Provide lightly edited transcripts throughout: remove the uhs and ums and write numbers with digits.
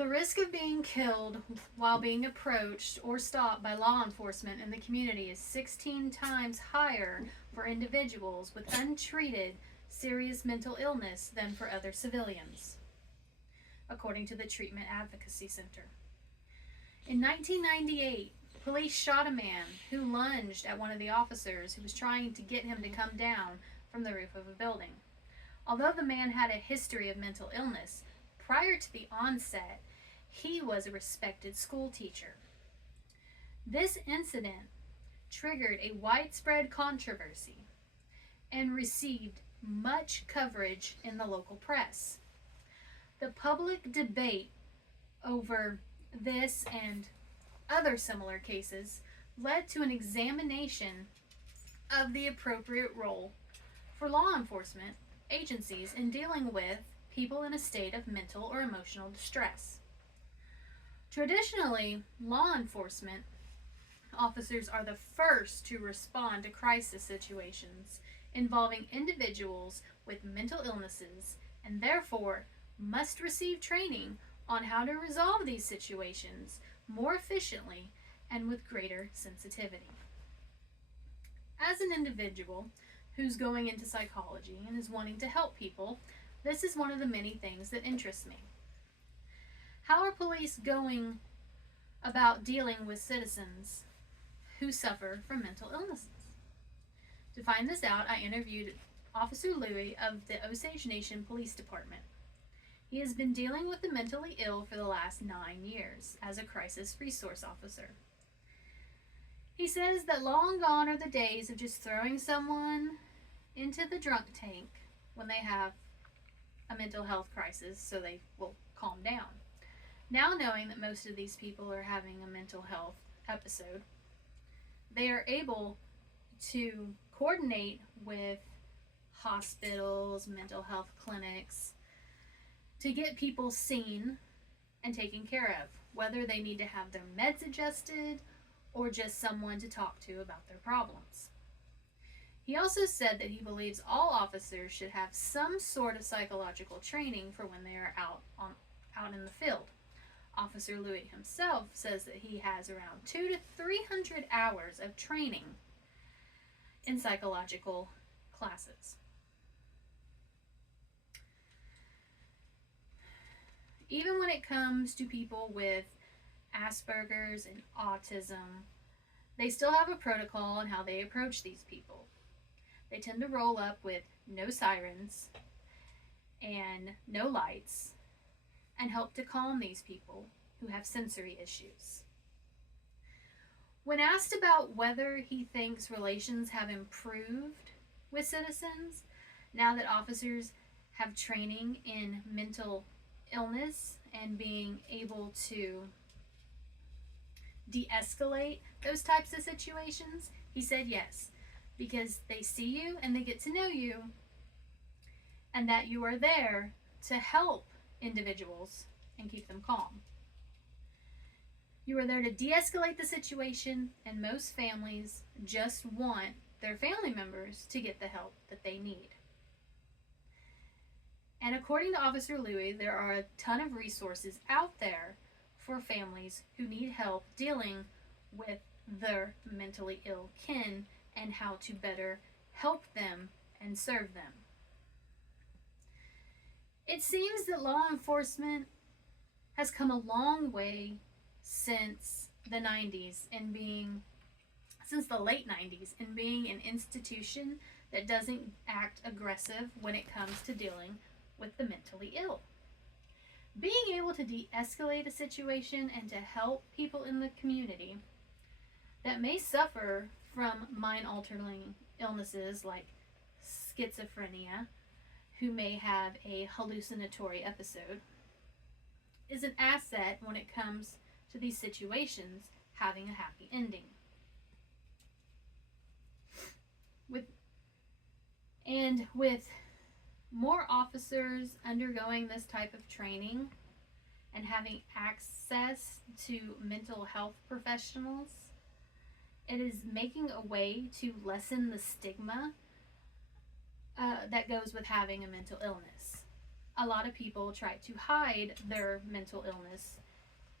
The risk of being killed while being approached or stopped by law enforcement in the community is 16 times higher for individuals with untreated serious mental illness than for other civilians, according to the Treatment Advocacy Center. In 1998, police shot a man who lunged at one of the officers who was trying to get him to come down from the roof of a building. Although the man had a history of mental illness, prior to the onset, he was a respected school teacher. This incident triggered a widespread controversy and received much coverage in the local press. The public debate over this and other similar cases led to an examination of the appropriate role for law enforcement agencies in dealing with people in a state of mental or emotional distress. Traditionally, law enforcement officers are the first to respond to crisis situations involving individuals with mental illnesses and therefore must receive training on how to resolve these situations more efficiently and with greater sensitivity. As an individual who's going into psychology and is wanting to help people, this is one of the many things that interests me. How are police going about dealing with citizens who suffer from mental illnesses? To find this out, I interviewed Officer Louie of the Osage Nation Police Department. He has been dealing with the mentally ill for the last 9 years as a crisis resource officer. He says that long gone are the days of just throwing someone into the drunk tank when they have a mental health crisis so they will calm down. Now, knowing that most of these people are having a mental health episode, they are able to coordinate with hospitals, mental health clinics, to get people seen and taken care of, whether they need to have their meds adjusted or just someone to talk to about their problems. He also said that he believes all officers should have some sort of psychological training for when they are out in the field. Officer Louie himself says that he has around 200 to 300 hours of training in psychological classes. Even when it comes to people with Asperger's and autism, they still have a protocol on how they approach these people. They tend to roll up with no sirens and no lights and help to calm these people who have sensory issues. When asked about whether he thinks relations have improved with citizens now that officers have training in mental illness and being able to de-escalate those types of situations, he said yes, because they see you and they get to know you and that you are there to help individuals and keep them calm. You are there to de-escalate the situation, and most families just want their family members to get the help that they need. And according to Officer Louie, there are a ton of resources out there for families who need help dealing with their mentally ill kin and how to better help them and serve them. It seems that law enforcement has come a long way since the 90s in being, since the late 90s, in being an institution that doesn't act aggressive when it comes to dealing with the mentally ill. Being able to de-escalate a situation and to help people in the community that may suffer from mind-altering illnesses like schizophrenia, who may have a hallucinatory episode, is an asset when it comes to these situations having a happy ending. With more officers undergoing this type of training and having access to mental health professionals, it is making a way to lessen the stigma that goes with having a mental illness. a lot of people try to hide their mental illness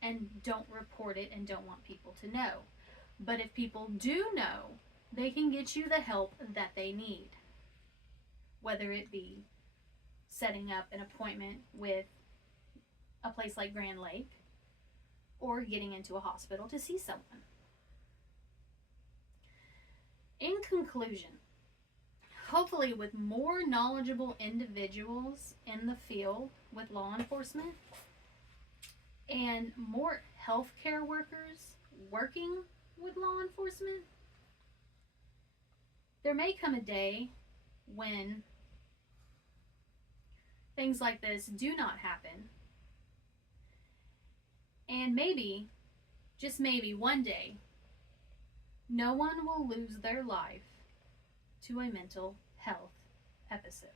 and don't report it and don't want people to know. But if people do know, they can get you the help that they need. Whether it be setting up an appointment with a place like Grand Lake or getting into a hospital to see someone. In conclusion, hopefully with more knowledgeable individuals in the field with law enforcement and more healthcare workers working with law enforcement, there may come a day when things like this do not happen. And maybe, just maybe one day, no one will lose their life to a mental health episode.